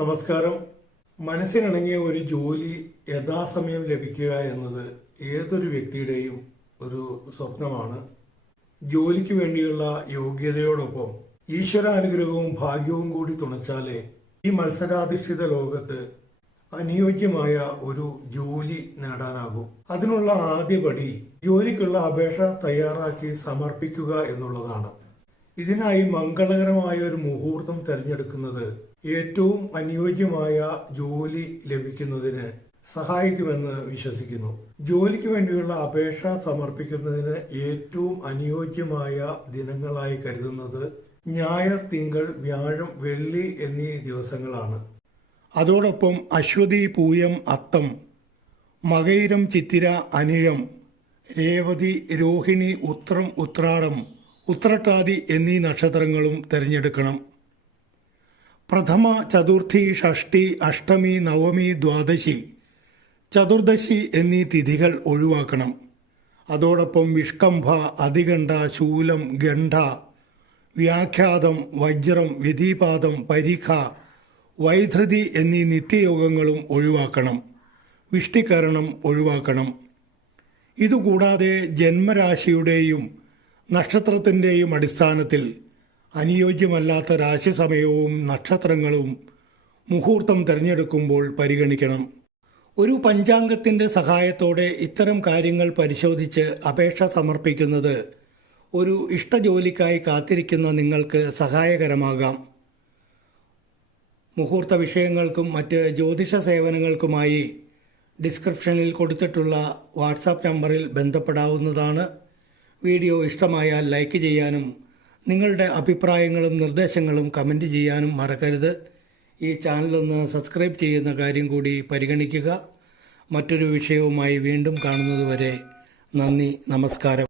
നമസ്കാരം. മനസ്സിനിണങ്ങിയ ഒരു ജോലി യഥാസമയം ലഭിക്കുക എന്നത് ഏതൊരു വ്യക്തിയുടെയും ഒരു സ്വപ്നമാണ്. ജോലിക്ക് വേണ്ടിയുള്ള യോഗ്യതയോടൊപ്പം ഈശ്വരാനുഗ്രഹവും ഭാഗ്യവും കൂടി തുണച്ചാലേ ഈ മത്സരാധിഷ്ഠിത ലോകത്ത് അനുയോജ്യമായ ഒരു ജോലി നേടാനാകൂ. അതിനുള്ള ആദ്യപടി ജോലിക്കുള്ള അപേക്ഷ തയ്യാറാക്കി സമർപ്പിക്കുക എന്നുള്ളതാണ്. ഇതിനായി മംഗളകരമായ ഒരു മുഹൂർത്തം തിരഞ്ഞെടുക്കുന്നത് ഏറ്റവും അനുയോജ്യമായ ജോലി ലഭിക്കുന്നതിന് സഹായിക്കുമെന്ന് വിശ്വസിക്കുന്നു. ജോലിക്ക് വേണ്ടിയുള്ള അപേക്ഷ സമർപ്പിക്കുന്നതിന് ഏറ്റവും അനുയോജ്യമായ ദിനങ്ങളായി കരുതുന്നത് ഞായർ തിങ്കൾ വ്യാഴം വെള്ളി എന്നീ ദിവസങ്ങളാണ്. അതോടൊപ്പം അശ്വതി പൂയം അത്തം മകയിരം ചിത്തിര അനിഴം രേവതി രോഹിണി ഉത്രം ഉത്രാടം ഉത്രട്ടാതി എന്നീ നക്ഷത്രങ്ങളും തിരഞ്ഞെടുക്കണം. പ്രഥമ ചതുർത്ഥി ഷഷ്ടി അഷ്ടമി നവമി ദ്വാദശി ചതുർദശി എന്നീ തിഥികൾ ഒഴിവാക്കണം. അതോടൊപ്പം വിഷ്കംഭ അതികണ്ഠ ശൂലം ഗണ്ഠ വ്യാഖ്യാതം വജ്രം വ്യതിപാതം പരിഖ വൈധൃതി എന്നീ നിത്യയോഗങ്ങളും ഒഴിവാക്കണം. വിഷ്ടികരണം ഒഴിവാക്കണം. ഇതുകൂടാതെ ജന്മരാശിയുടെയും നക്ഷത്രത്തിന്റെയും അടിസ്ഥാനത്തിൽ അനുയോജ്യമല്ലാത്ത രാശി സമയവും നക്ഷത്രങ്ങളും മുഹൂർത്തം തിരഞ്ഞെടുക്കുമ്പോൾ പരിഗണിക്കണം. ഒരു പഞ്ചാംഗത്തിന്റെ സഹായത്തോടെ ഇത്തരം കാര്യങ്ങൾ പരിശോധിച്ച് അപേക്ഷ സമർപ്പിക്കുന്നത് ഒരു ഇഷ്ടജോലിക്കായി കാത്തിരിക്കുന്ന നിങ്ങൾക്ക് സഹായകരമാകാം. മുഹൂർത്ത വിഷയങ്ങൾക്കും മറ്റ് ജ്യോതിഷ സേവനങ്ങൾക്കുമായി ഡിസ്ക്രിപ്ഷനിൽ കൊടുത്തിട്ടുള്ള വാട്സാപ്പ് നമ്പറിൽ ബന്ധപ്പെടാവുന്നതാണ്. വീഡിയോ ഇഷ്ടമായാൽ ലൈക്ക് ചെയ്യാനും നിങ്ങളുടെ അഭിപ്രായങ്ങളും നിർദ്ദേശങ്ങളും കമന്റ് ചെയ്യാനും മറക്കരുത്. ഈ ചാനലൊന്ന് സബ്സ്ക്രൈബ് ചെയ്യുന്ന കാര്യം കൂടി പരിഗണിക്കുക. മറ്റൊരു വിഷയവുമായി വീണ്ടും കാണുന്നതുവരെ നന്ദി നമസ്കാരം.